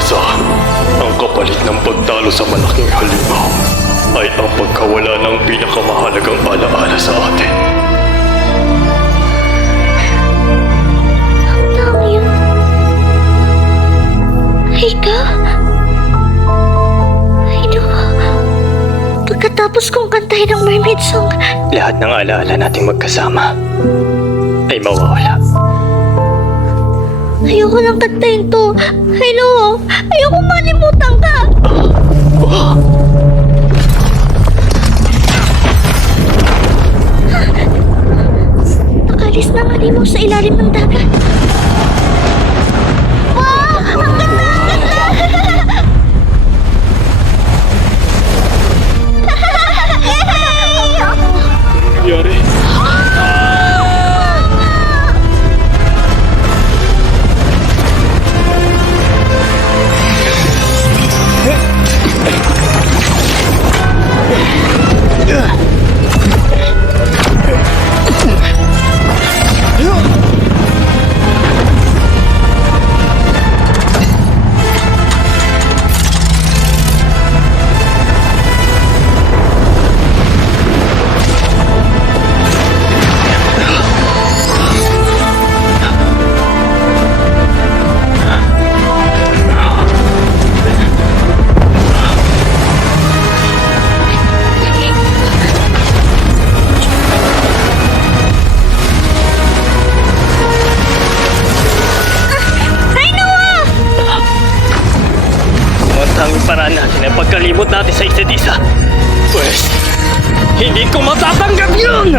pag-asa. Ang kapalit ng pagtalo sa malaking halimaw ay ang pagkawala ng pinakamahalagang alaala sa atin. Ang taong yun. Ikaw? Ay, naku. Pagkatapos kong kantahin ang mermaid song, Lahat ng alaala nating magkasama ay mawawala. ayoko nang kantahin to. Ay, no. Ayoko malimutan ka. Nakalis na ang halimaw sa ilalim ng dagat. Wow! Ang ganda! Ang ganda! Nangyari? Ang tanging paraan natin ay pagkalimot natin sa isa't isa. Pwes, hindi ko matatanggap yun!